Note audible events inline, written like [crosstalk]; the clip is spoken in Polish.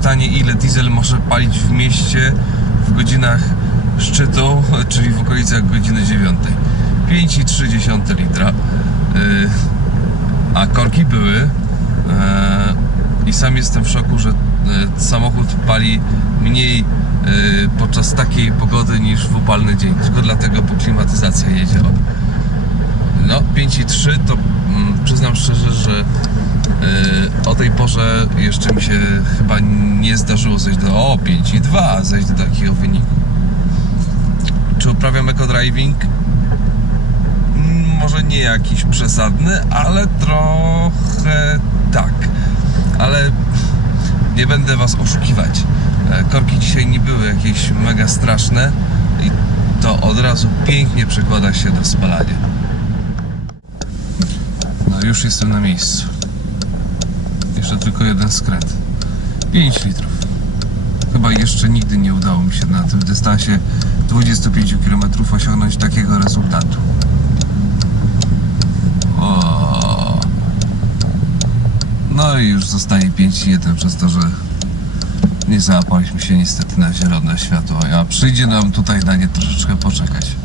pytanie, ile diesel może palić w mieście w godzinach szczytu, [laughs] czyli w okolicach godziny 9. 5,3 litra. Yy, a korki były. Yy, I sam jestem w szoku, że yy, samochód pali mniej podczas takiej pogody niż w upalny dzień. Tylko dlatego, bo klimatyzacja jedzie. No, 5,3 to mm, przyznam szczerze, że o tej porze jeszcze mi się chyba nie zdarzyło zejść do o 5,2 zejść do takiego wyniku. Czy uprawiam eco-driving? Mm, Może nie jakiś przesadny, ale trochę tak. Ale nie będę Was oszukiwać. E, Korki dzisiaj nie były jakieś mega straszne i to od razu pięknie przekłada się do spalania. No już jestem na miejscu. Jeszcze tylko jeden skręt. 5 litrów. Chyba jeszcze nigdy nie udało mi się na tym dystansie 25 km osiągnąć takiego rezultatu. O. No i już zostanie 5,1 przez to, że nie załapaliśmy się niestety na zielone światło, a przyjdzie nam tutaj na nie troszeczkę poczekać.